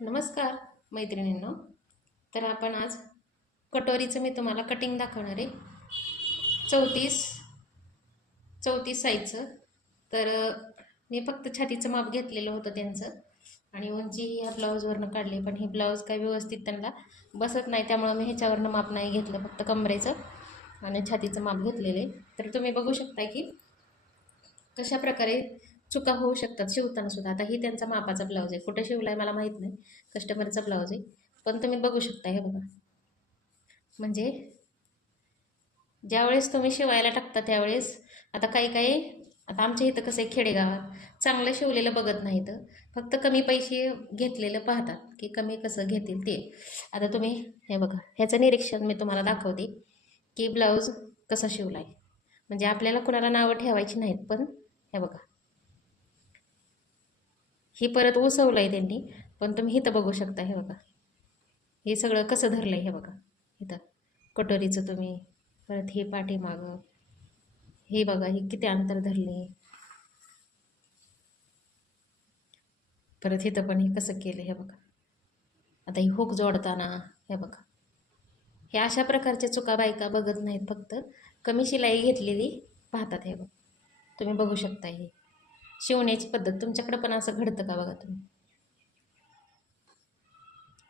नमस्कार मैत्रिणींनो. तर आपण आज कटोरीचं मी तुम्हाला कटिंग दाखवणार आहे. चौतीस चौतीस साईजचं. तर मी फक्त छातीचं माप घेतलेलं होतं त्यांचं. आणि उंची ही ह्या ब्लाऊजवरनं काढली पण ही ब्लाऊज काही व्यवस्थित त्यांना बसत नाही त्यामुळं मी ह्याच्यावरनं माप नाही घेतलं फक्त कमरेचं आणि छातीचं माप घेतलेलं आहे. तर तुम्ही बघू शकता की कशा प्रकारे चुका होऊ शकतात शिवताना सुद्धा. आता ही त्यांचा मापाचा ब्लाऊज आहे. कुठं शिवला आहे मला माहीत नाही. कस्टमरचा ब्लाऊज आहे. पण तुम्ही बघू शकता हे बघा. म्हणजे ज्यावेळेस तुम्ही शिवायला टाकता त्यावेळेस आता काही काही आता आमच्या इथं कसं आहे खेडेगावात चांगलं शिवलेलं बघत नाहीत. फक्त कमी पैसे घेतलेलं पाहतात की कमी कसं घेतील ते. आता तुम्ही हे बघा. ह्याचं निरीक्षण मी तुम्हाला दाखवते की ब्लाऊज कसा शिवला आहे म्हणजे आपल्याला कुणाला नावं ठेवायची नाहीत पण हे बघा. ही परत उसवलं आहे त्यांनी पण तुम्ही इथं बघू शकता हे बघा. हे सगळं कसं धरलं आहे हे बघा. इथं कटोरीचं तुम्ही परत हे पाठीमागं. हे बघा हे किती अंतर धरले परत इथं पण हे कसं केलं हे बघा. आता ही हुक जोडताना हे बघा. हे अशा प्रकारच्या चुका बायका बघत नाहीत फक्त. कमी शिलाई घेतलेली पाहतात हे बघ. तुम्ही बघू शकता हे. शिवण्याची पद्धत तुमच्याकडं पण असं घडतं का बघा तुम्ही?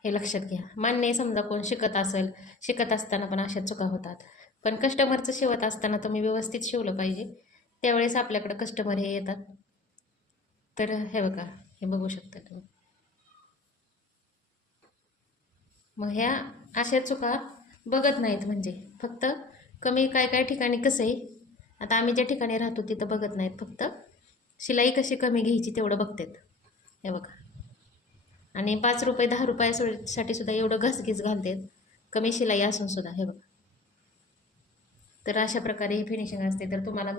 हे लक्षात घ्या. मान्य समजा कोण शिकत असेल शिकत असताना पण अशा चुका होतात. पण कस्टमरचं शिवत असताना तुम्ही व्यवस्थित शिवलं पाहिजे. त्यावेळेस आपल्याकडं कस्टमर हे येतात. तर हे बघा हे बघू शकता तुम्ही. मग ह्या अशा चुका बघत नाहीत म्हणजे. फक्त कमी काय काय ठिकाणी कसं आहे? आता आम्ही ज्या ठिकाणी राहतो तिथं बघत नाहीत फक्त. शिलाई कशी कमी घ्यायची तेवढं बघतात. हे बघा. आणि पाच रुपये दहा रुपयासाठी सुद्धा एवढं घसघीस घालतात. कमी शिलाई असून सुद्धा हे बघा. तर अशा प्रकारे ही फिनिशिंग असते. तर तुम्हाला